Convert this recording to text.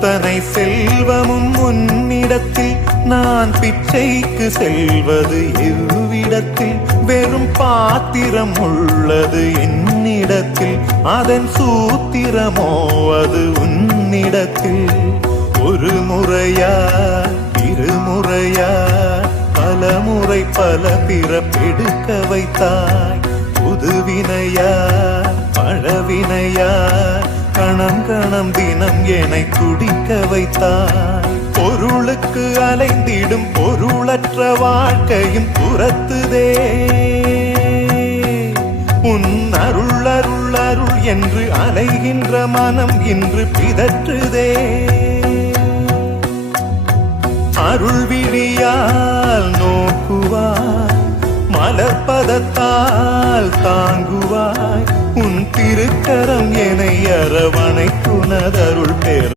அத்தனை செல்வமும் உன்னிடத்தில் நான் பிச்சைக்கு செல்வது எவ்விடத்தில் வெறும் பாத்திரம் உள்ளது என்னிடத்தில் அதன் சூத்திரமோ அது உன்னிடத்தில் ஒரு முறையா இருமுறையா பலமுறை பல பிறப்பெடுக்க வைத்தாய் புதுவினையா பழவினையா கணம் கணம் தினம் என்னை துடிக்க வைத்தாய் பொருளுக்கு அலைந்திடும் பொருளற்ற வாழ்க்கையும் துரத்துதே உன் அருள் அருள் அருள் என்று அலைகின்ற மனம் இன்று பிதற்றுதே அருள் விழியால் நோக்குவாய் மலர்பதத்தால் தாங்குவாய் உன் திருக்கரம் என்னை அரவணைக்குனதருள் பெற